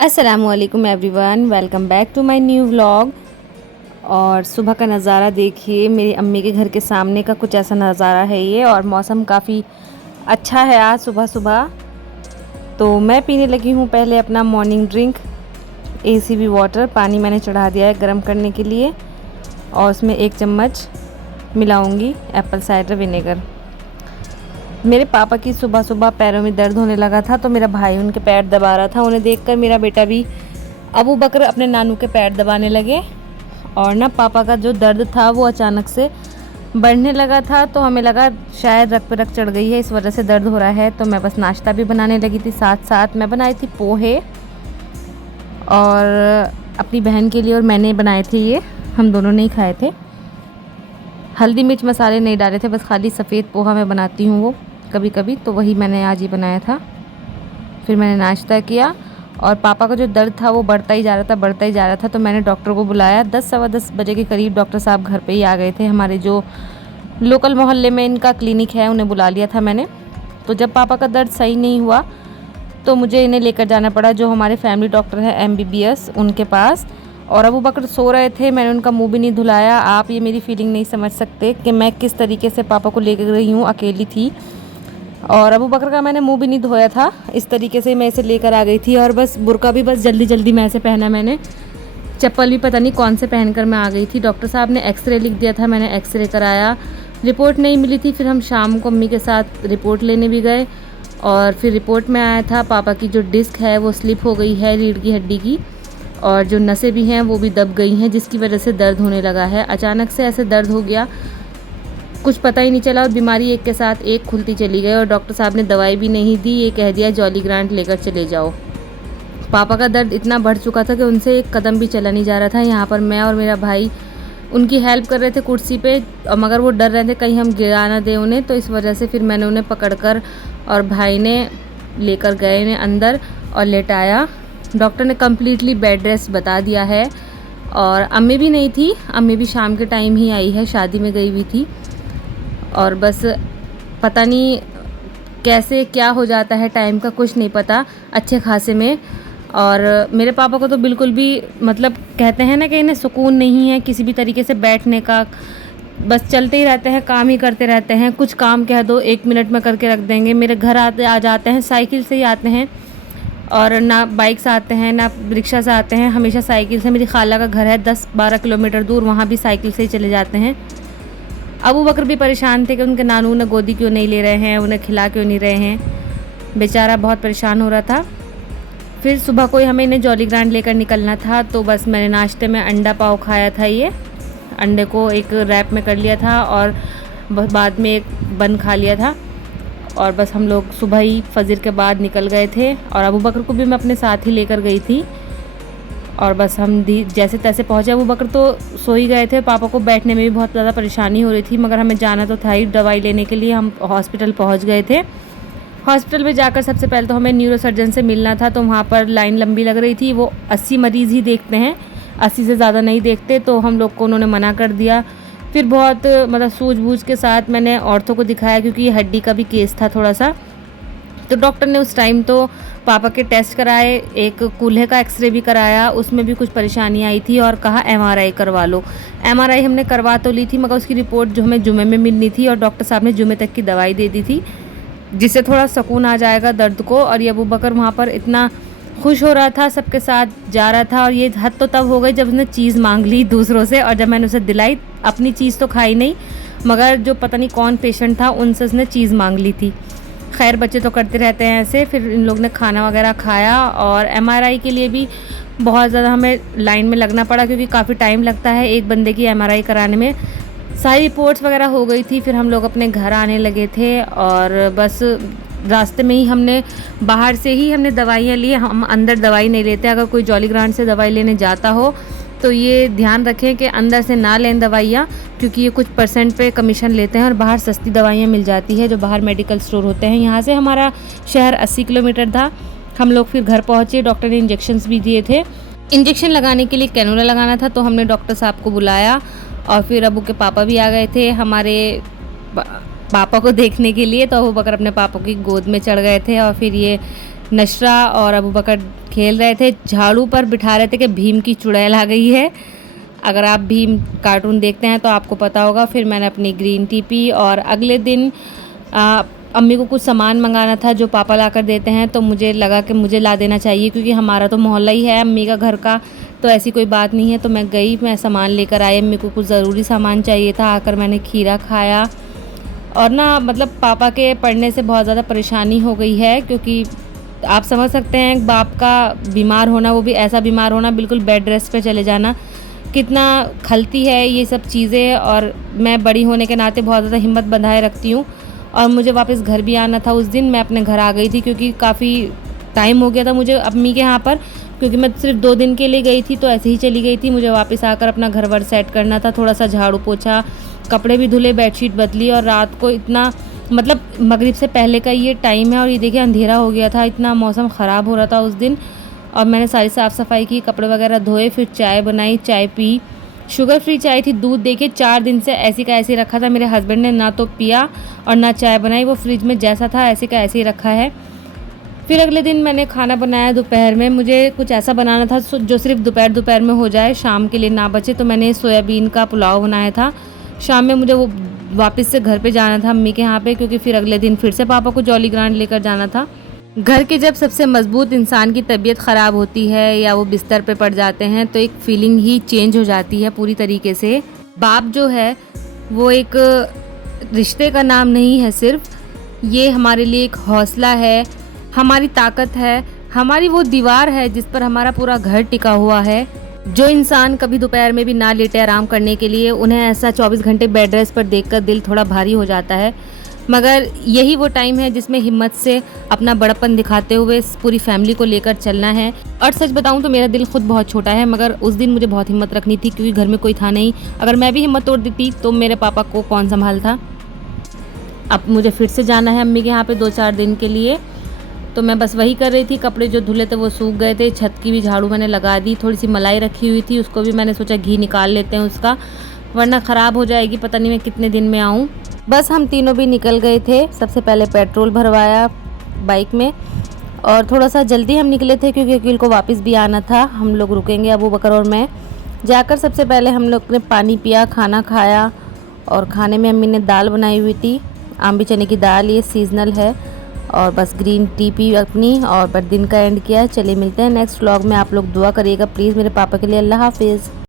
अस्सलामुअलैकुम everyone, welcome back to my new vlog. और सुबह का नज़ारा देखिए, मेरी अम्मी के घर के सामने का कुछ ऐसा नज़ारा है ये। और मौसम काफ़ी अच्छा है आज सुबह सुबह। तो मैं पीने लगी हूँ पहले अपना मॉर्निंग ड्रिंक ACV वाटर। पानी मैंने चढ़ा दिया है गर्म करने के लिए और उसमें 1 चम्मच मिलाऊंगी एप्पल साइडर विनेगर। मेरे पापा की सुबह सुबह पैरों में दर्द होने लगा था, तो मेरा भाई उनके पैर दबा रहा था। उन्हें देखकर मेरा बेटा भी अबू बकर अपने नानू के पैर दबाने लगे। और ना पापा का जो दर्द था वो अचानक से बढ़ने लगा था, तो हमें लगा शायद रग पे रग चढ़ गई है, इस वजह से दर्द हो रहा है। तो मैं बस नाश्ता भी बनाने लगी थी, साथ साथ मैं बनाई थी पोहे और अपनी बहन के लिए, और मैंने बनाए थे ये, हम दोनों ने ही खाए थे। हल्दी मिर्च मसाले नहीं डाले थे, बस खाली सफ़ेद पोहा मैं बनाती हूँ वो कभी कभी, तो वही मैंने आज ही बनाया था। फिर मैंने नाश्ता किया और पापा का जो दर्द था वो बढ़ता ही जा रहा था। तो मैंने डॉक्टर को बुलाया। 10 सवा 10 बजे के करीब डॉक्टर साहब घर पे ही आ गए थे। हमारे जो लोकल मोहल्ले में इनका क्लिनिक है, उन्हें बुला लिया था मैंने। तो जब पापा का दर्द सही नहीं हुआ तो मुझे इन्हें लेकर जाना पड़ा, जो हमारे फैमिली डॉक्टर हैं MBBS, उनके पास। और अबू बकर सो रहे थे, मैंने उनका मुंह भी नहीं धुलाया। आप ये मेरी फीलिंग नहीं समझ सकते कि मैं किस तरीके से पापा को लेकर गई हूँ, अकेली थी। और अबू बकर का मैंने मुंह भी नहीं धोया था, इस तरीके से मैं इसे लेकर आ गई थी। और बस बुर्का भी बस जल्दी जल्दी में ऐसे पहना मैंने, चप्पल भी पता नहीं कौन से पहनकर मैं आ गई थी। डॉक्टर साहब ने एक्सरे लिख दिया था, मैंने एक्सरे कराया, रिपोर्ट नहीं मिली थी। फिर हम शाम को अम्मी के साथ रिपोर्ट लेने भी गए और फिर रिपोर्ट में आया था पापा की जो डिस्क है वो स्लिप हो गई है रीढ़ की हड्डी की, और जो नसें भी हैं वो भी दब गई हैं, जिसकी वजह से दर्द होने लगा है। अचानक से ऐसे दर्द हो गया, कुछ पता ही नहीं चला, और बीमारी एक के साथ एक खुलती चली गई। और डॉक्टर साहब ने दवाई भी नहीं दी, ये कह दिया जॉली ग्रांट लेकर चले जाओ। पापा का दर्द इतना बढ़ चुका था कि उनसे एक कदम भी चला नहीं जा रहा था। यहाँ पर मैं और मेरा भाई उनकी हेल्प कर रहे थे कुर्सी पे, मगर वो डर रहे थे कहीं हम गिरा ना दें उन्हें। तो इस वजह से फिर मैंने उन्हें पकड़कर और भाई ने लेकर गए उन्हें अंदर और लेटाया। डॉक्टर ने कम्प्लीटली बेड रेस्ट बता दिया है। और अम्मी भी नहीं थी, अम्मी भी शाम के टाइम ही आई है, शादी में गई हुई थी। और बस पता नहीं कैसे क्या हो जाता है, टाइम का कुछ नहीं पता, अच्छे खासे में। और मेरे पापा को तो बिल्कुल भी, मतलब कहते हैं ना कि इन्हें सुकून नहीं है किसी भी तरीके से बैठने का, बस चलते ही रहते हैं, काम ही करते रहते हैं। कुछ काम कह दो 1 मिनट में करके रख देंगे। मेरे घर आ जाते हैं, साइकिल से ही आते हैं, और ना बाइक से आते हैं ना रिक्शा से आते हैं, हमेशा साइकिल से। मेरी खाला का घर है 10-12 किलोमीटर दूर, वहाँ भी साइकिल से ही चले जाते हैं। अबू बकर भी परेशान थे कि उनके नानू ने गोदी क्यों नहीं ले रहे हैं, उन्हें खिला क्यों नहीं रहे हैं, बेचारा बहुत परेशान हो रहा था। फिर सुबह को ही हमें इन्हें जॉली ग्रांट लेकर निकलना था, तो बस मैंने नाश्ते में अंडा पाव खाया था। ये अंडे को एक रैप में कर लिया था और बाद में एक बन खा लिया था। और बस हम लोग सुबह ही फजर के बाद निकल गए थे, और अबू बकर को भी मैं अपने साथ ही लेकर गई थी। और बस हम जैसे तैसे पहुँचे। अबू बकर तो सो ही गए थे, पापा को बैठने में भी बहुत ज़्यादा परेशानी हो रही थी, मगर हमें जाना तो था ही दवाई लेने के लिए। हम हॉस्पिटल पहुँच गए थे। हॉस्पिटल में जाकर सबसे पहले तो हमें न्यूरोसर्जन से मिलना था, तो वहाँ पर लाइन लंबी लग रही थी। वो 80 मरीज़ ही देखते हैं, 80 से ज़्यादा नहीं देखते, तो हम लोग को उन्होंने मना कर दिया। फिर बहुत मतलब सूझबूझ के साथ मैंने औरतों को दिखाया, क्योंकि ये हड्डी का भी केस था थोड़ा सा। तो डॉक्टर ने उस टाइम तो पापा के टेस्ट कराए, एक कूल्हे का एक्सरे भी कराया, उसमें भी कुछ परेशानी आई थी, और कहा MRI करवा लो। MRI हमने करवा तो ली थी, मगर उसकी रिपोर्ट जो हमें जुमे में मिलनी थी, और डॉक्टर साहब ने जुमे तक की दवाई दे दी थी, जिससे थोड़ा सुकून आ जाएगा दर्द को। और ये अबू बकर वहाँ पर इतना खुश हो रहा था, सबके साथ जा रहा था। और ये हद तो तब हो गई जब उसने चीज़ मांग ली दूसरों से, और जब मैंने उसे दिलाई, अपनी चीज़ तो खाई नहीं, मगर जो पता नहीं कौन पेशेंट था उनसे उसने चीज़ मांग ली थी। खैर बच्चे तो करते रहते हैं ऐसे। फिर इन लोग ने खाना वगैरह खाया, और MRI के लिए भी बहुत ज़्यादा हमें लाइन में लगना पड़ा, क्योंकि काफ़ी टाइम लगता है एक बंदे की MRI कराने में। सारी रिपोर्ट्स वगैरह हो गई थी, फिर हम लोग अपने घर आने लगे थे। और बस रास्ते में ही हमने बाहर से ही हमने दवाइयाँ ली, हम अंदर दवाई नहीं लेते। अगर कोई जॉली ग्रांट से दवाई लेने जाता हो तो ये ध्यान रखें कि अंदर से ना लें दवाइयाँ, क्योंकि ये कुछ % पे कमीशन लेते हैं, और बाहर सस्ती दवाइयाँ मिल जाती है जो बाहर मेडिकल स्टोर होते हैं। यहाँ से हमारा शहर 80 किलोमीटर था। हम लोग फिर घर पहुँचे, डॉक्टर ने इंजेक्शन्स भी दिए थे। इंजेक्शन लगाने के लिए कैनुला लगाना था, तो हमने डॉक्टर साहब को बुलाया, और फिर अबू के पापा भी आ गए थे हमारे पापा को देखने के लिए। तो अबू बकर अपने पापा की गोद में चढ़ गए थे, और फिर ये नशरा और अबू बकर खेल रहे थे, झाड़ू पर बिठा रहे थे कि भीम की चुड़ैल आ गई है। अगर आप भीम कार्टून देखते हैं तो आपको पता होगा। फिर मैंने अपनी ग्रीन टी पी और अगले दिन अम्मी को कुछ सामान मंगाना था जो पापा ला कर देते हैं, तो मुझे लगा कि मुझे ला देना चाहिए क्योंकि हमारा तो मोहल्ला ही है अम्मी का घर का, तो ऐसी कोई बात नहीं है। तो मैं गई, मैं सामान लेकर आई, अम्मी को कुछ ज़रूरी सामान चाहिए था। आकर मैंने खीरा खाया और ना मतलब पापा के पढ़ने से बहुत ज़्यादा परेशानी हो गई है, क्योंकि आप समझ सकते हैं बाप का बीमार होना, वो भी ऐसा बीमार होना, बिल्कुल बेड रेस्ट पे चले जाना, कितना खलती है ये सब चीज़ें। और मैं बड़ी होने के नाते बहुत ज़्यादा हिम्मत बंधाए रखती हूँ और मुझे वापस घर भी आना था। उस दिन मैं अपने घर आ गई थी क्योंकि काफ़ी टाइम हो गया था मुझे अम्मी के यहाँ पर, क्योंकि मैं सिर्फ 2 दिन के लिए गई थी तो ऐसे ही चली गई थी। मुझे वापस आकर अपना घर वर सेट करना था, थोड़ा सा झाड़ू पोछा, कपड़े भी धुले, बेडशीट बदली। और रात को इतना मतलब मगरिब से पहले का ये टाइम है और ये देखिए अंधेरा हो गया था, इतना मौसम ख़राब हो रहा था उस दिन। और मैंने सारी साफ़ सफाई की, कपड़े वगैरह धोए, फिर चाय बनाई, चाय पी। शुगर फ्री चाय थी, दूध देखिए 4 दिन से ऐसे का ऐसे रखा था। मेरे हस्बैंड ने ना तो पिया और ना चाय बनाई, वो फ्रिज में जैसा था ऐसे का ऐसे ही रखा है। फिर अगले दिन मैंने खाना बनाया दोपहर में। मुझे कुछ ऐसा बनाना था जो सिर्फ दोपहर में हो जाए, शाम के लिए ना बचे, तो मैंने सोयाबीन का पुलाव बनाया था। शाम में मुझे वो वापस से घर पे जाना था अम्मी के यहाँ पे, क्योंकि फिर अगले दिन फिर से पापा को जॉली ग्रांट लेकर जाना था। घर के जब सबसे मजबूत इंसान की तबीयत ख़राब होती है या वो बिस्तर पे पड़ जाते हैं तो एक फीलिंग ही चेंज हो जाती है पूरी तरीके से। बाप जो है वो एक रिश्ते का नाम नहीं है सिर्फ, ये हमारे लिए एक हौसला है, हमारी ताकत है, हमारी वो दीवार है जिस पर हमारा पूरा घर टिका हुआ है। जो इंसान कभी दोपहर में भी ना लेटे आराम करने के लिए, उन्हें ऐसा 24 घंटे बेड रेस्ट पर देखकर दिल थोड़ा भारी हो जाता है। मगर यही वो टाइम है जिसमें हिम्मत से अपना बड़प्पन दिखाते हुए पूरी फैमिली को लेकर चलना है। और सच बताऊं तो मेरा दिल खुद बहुत छोटा है, मगर उस दिन मुझे बहुत हिम्मत रखनी थी क्योंकि घर में कोई था नहीं। अगर मैं भी हिम्मत तोड़ देती तो मेरे पापा को कौन संभालता। अब मुझे फिर से जाना है अम्मी के यहाँ पे 2-4 दिन के लिए, तो मैं बस वही कर रही थी। कपड़े जो धुले थे वो सूख गए थे, छत की भी झाड़ू मैंने लगा दी, थोड़ी सी मलाई रखी हुई थी उसको भी मैंने सोचा घी निकाल लेते हैं उसका, वरना ख़राब हो जाएगी, पता नहीं मैं कितने दिन में आऊँ। बस हम तीनों भी निकल गए थे। सबसे पहले पेट्रोल भरवाया बाइक में और थोड़ा सा जल्दी हम निकले थे क्योंकि अकील को वापस भी आना था। हम लोग रुकेंगे अबू बकर और मैं। जाकर सबसे पहले हम लोग ने पानी पिया, खाना खाया और खाने में अम्मी ने दाल बनाई हुई थी, आम्बी चने की दाल, ये सीजनल है। और बस ग्रीन टी पी अपनी और बस दिन का एंड किया। चलिए मिलते हैं नेक्स्ट व्लॉग में। आप लोग दुआ करिएगा प्लीज़ मेरे पापा के लिए। अल्लाह हाफिज़।